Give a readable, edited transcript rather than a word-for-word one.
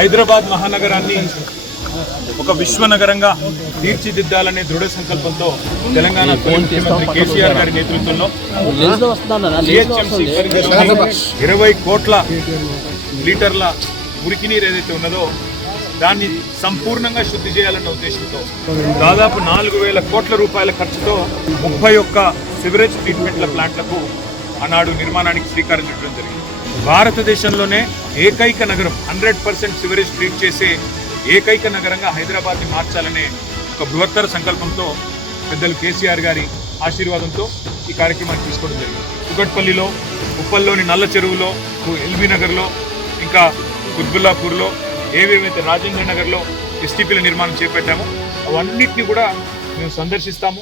హైదరాబాద్ మహానగరాన్ని ఒక విశ్వనగరంగా తీర్చిదిద్దాలనే దృఢ సంకల్పంతో తెలంగాణ ముఖ్యమంత్రి కేసీఆర్ గారి నేతృత్వంలో జిహెచ్ఎంసీ పరిధిలోని 20 కోట్ల లీటర్ల మురికి నీరు ఏదైతే ఉన్నదో దాన్ని సంపూర్ణంగా శుద్ధి చేయాలన్న ఉద్దేశంతో దాదాపు 4,000 కోట్ల రూపాయల ఖర్చుతో 31 సివరేజ్ ట్రీట్మెంట్ల ప్లాంట్లకు ఆనాడు నిర్మాణానికి శ్రీకారం చుట్టడం జరిగింది. భారతదేశంలోనే ఏకైక నగరం 100% సివరేజ్ ట్రీట్ చేసే ఏకైక నగరంగా హైదరాబాద్ని మార్చాలనే ఒక బృహత్తర సంకల్పంతో పెద్దలు కేసీఆర్ గారి ఆశీర్వాదంతో ఈ కార్యక్రమాన్ని తీసుకోవడం జరిగింది. కుకట్పల్లిలో, ఉప్పల్లోని నల్ల చెరువులో, ఎల్బీ నగర్లో, ఇంకా కుత్బుల్లాపూర్లో, ఏవేవైతే రాజేంద్ర నగర్లో ఎస్టీపీల నిర్మాణం చేపట్టామో అవన్నిటిని కూడా మేము సందర్శిస్తాము.